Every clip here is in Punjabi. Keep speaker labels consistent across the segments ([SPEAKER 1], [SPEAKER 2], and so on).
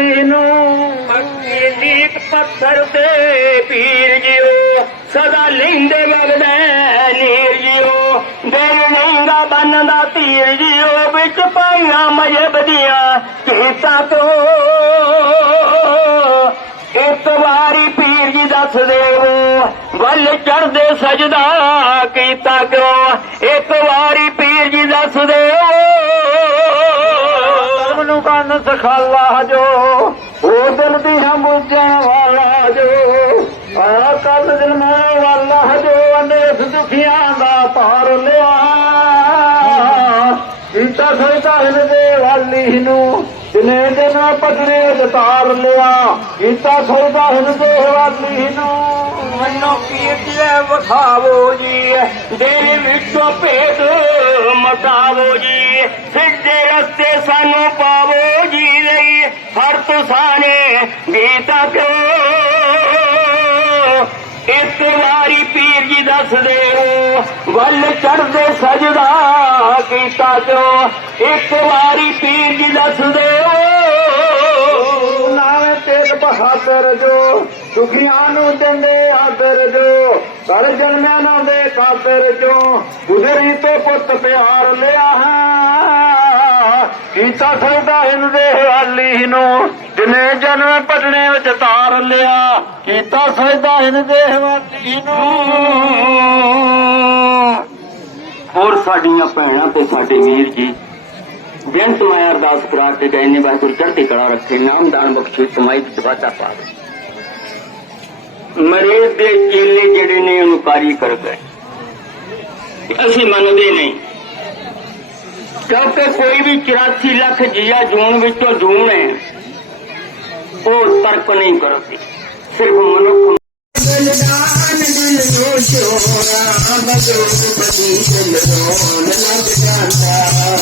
[SPEAKER 1] ਵਾਲੀ ਨੂੰ
[SPEAKER 2] ਮੱਕੀ ਨੀਕ ਪੱਥਰ ਤੇ ਪੀਰ ਜਿਓ। ਸਦਾ ਲੈਂਦੇ ਵਗਦਾ ਨੀਰ ਜਿਓ। ਦਿਲ ਮਹਿੰਗਾ ਬੰਨਦਾ ਤੀਰ ਜਿਓ। ਵਿੱਚ ਪਾਈਆਂ ਮਜਬ ਦੀਆਂ ਕੀਤਾ ਤੋ ਇੱਕ ਵਾਰੀ ਪੀਰ ਜੀ ਦੱਸ ਦੇਵੋ, ਵੱਲ ਚੜਦੇ ਸਜਦਾ ਕੀਤਾ ਕਿਉਂ ਇੱਕ ਵਾਰੀ ਖਾਲਾ ਜੋ,
[SPEAKER 1] ਉਹ ਦਿਲ ਦੀ ਹਮ ਬੁੱਝਣ ਵਾਲਾ ਜੋ ਆ ਕੱਲ ਦਿਲ ਮੈਂ ਵਾਲਾ ਜੋ, ਅਨੇਕ ਦੁਖੀਆਂ ਦਾ ਪਾਰ ਲਿਆ। ਕੀਤਾ ਸੋਚਦਾ ਹਿਲ ਦੇ ਵਾਲੀ ਨੂੰ, ਜਿਨੇ ਦਿਨ ਪਟਨੇ ਉਤਾਰ ਲਿਆ। ਕੀਤਾ ਸੋਚਦਾ ਹਿਲ ਦੇ ਵਾਲੀ ਨੂੰ।
[SPEAKER 2] ਮੈਨੂੰ ਪੀਰ ਜੀ ਜੀ, ਦਿਲ ਵਿੱਚੋਂ ਭੇਦ ਮਟਾਵੋ ਜੀ। ਸਿੱਧੇ ਰਸਤੇ ਸਾਨੂੰ ਪਾ ਤੁਸਾਨੇ ਗੀਤਾ ਕਿਉਂ ਇੱਕ ਵਾਰੀ ਪੀਰ ਜੀ ਦੱਸ ਦਿਓ ਵੱਲ ਚੜਦੇ ਸਜਦਾ ਕੀਤਾ ਕਿਉਂ ਇੱਕ ਵਾਰੀ ਪੀਰ ਜੀ ਦੱਸ ਦਿਓ
[SPEAKER 1] ਨਾਵੇਂ ਤੇਗ ਬਹਾਦਰ ਜੋ, ਦੁਖੀਆਂ ਨੂੰ ਦਿੰਦੇ ਆਦਰ ਜੋ। ਕਰ ਜਨਮਿਆਂ ਨੂੰ ਦੇ ਕਾਦਰ ਜੋ, ਗੁਜ਼ਰੀ ਤੋਂ ਪੁੱਤ ਪਿਆਰ ਲਿਆ ਹੈ। ਕੀਤਾ ਸੌਦਾ ਹਿੰਦ ਦੇ ਹਵਾਲੀ ਨੂੰ। ਜਿਨੇ ਜਨਮ ਪਟਣੇ ਵਿੱਚ ਤਾਰ ਲਿਆ, ਕੀਤਾ ਸੌਦਾ ਹਿੰਦ ਦੇ ਹਵਾਲੀ ਨੂੰ।
[SPEAKER 2] ਹੋਰ ਸਾਡੀਆਂ ਭੈਣਾਂ ਤੇ ਸਾਡੇ ਵੀਰ ਜੀ ਦਿਨ ਤੋਂ ਮੈਂ ਅਰਦਾਸ ਕਰਾ ਕੇ ਗਏ ਨੇ, ਵਾਹਿਗੁਰੂ ਚੜ੍ਹਦੀ ਕਲਾ ਰੱਖੇ, ਨਾਮਦਾਨ ਬਖਸ਼ੇ ਸਮਾਈ ਚ ਵਾਚਾ ਪਾਵੇ। ਮਰੀਜ਼ ਦੇ ਚੇਲੇ ਜਿਹੜੇ ਨੇ, ਉਹਨੂੰ ਕਾਰੀ ਕਰ ਗਏ। ਅਸੀਂ ਮੰਨਦੇ ਨਹੀਂ। ਕਿਉਂਕਿ ਕੋਈ ਵੀ 84 ਲੱਖ ਜੀਆ ਜੂਨ ਵਿੱਚੋਂ ਜੂਨ ਹੈ, ਉਹ ਤਰਕ ਨਹੀਂ ਕਰਦੀ ਸਿਰਫ ਮਨੁੱਖ
[SPEAKER 1] ਬਲਦਾਨ ਦਿਲ ਨੂੰ। ਚੋਰਾ ਬਦੋ ਬਦੀ ਦਿਲ ਰੋਣ ਲੱਗ ਜਾਂਦਾ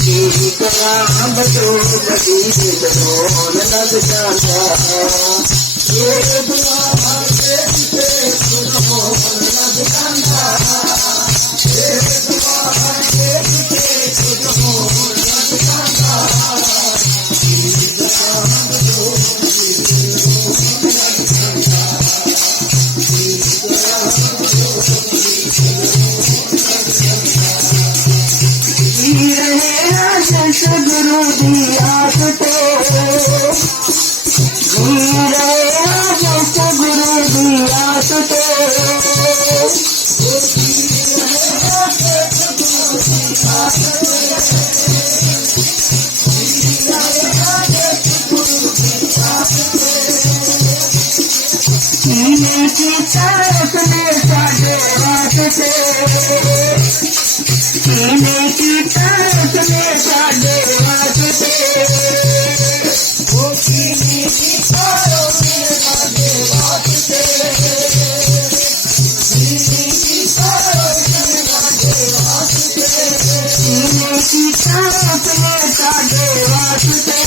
[SPEAKER 1] ਕੀ ਕਰਾਂ ਬਦੋ ਬਦੀ ਦਿਲ ਰੋਣ ਲੱਗ ਜਾਂਦਾ ਇਹ ਦੁਆ ਗੁਰੂ ਦੀ ਆਸ ਤੇ ਮੇਰੇ ਆਸ ਗੁਰੂ ਦੀ ਆਸ ਤੇ ਕੀਨੇ ਕੀਤਾ ਉਸਨੇ ਸਾਡੇ ਵਾਸਤੇ ਕੀਨੇ ਕੀਤਾ ਉਸਨੇ ਸਾਡੇ ਵਾਸਤੇ ਉਹ ਕੀਨੇ ਕੀਤਾ ਉਸਨੇ ਸਾਡੇ ਵਾਸਤੇ ਕੀਨੇ ਕੀਤਾ ਉਸਨੇ ਸਾਡੇ ਵਾਸਤੇ ਕੀਨੇ ਕੀਤਾ ਉਸਨੇ ਸਾਡੇ ਵਾਸਤੇ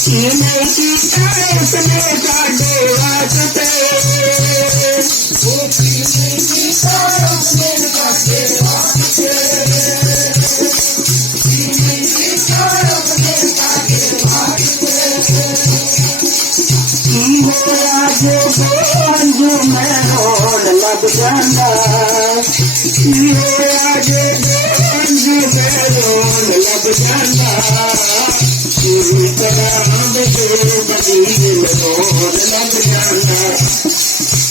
[SPEAKER 1] ਕੀਨੇ ਕੀਤਾ ਉਸਨੇ ਸਾਡੇ ਵਾਸਤੇ ਹੋਇਆ ਮੈਂ ਰੋਣ ਲੱਗ ਜਾਂਦਾ ਕੀ ਹੋਇਆ ਜੋ ਬੰਜੂ ਮੈਂ ਰੋਣ ਲੱਗ ਜਾਂਦਾ ਕੀ ਕਰਾਂ ਬਦੋ ਬਦੀ ਦਿਲ ਰੋਣ ਲੱਗ ਜਾਂਦਾ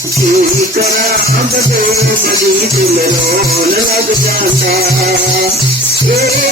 [SPEAKER 1] ਕੀ ਕਰਾਂ ਬਦੋ ਬਦੀ ਰੋਣ ਲੱਗ ਜਾਂਦਾ ਇਹ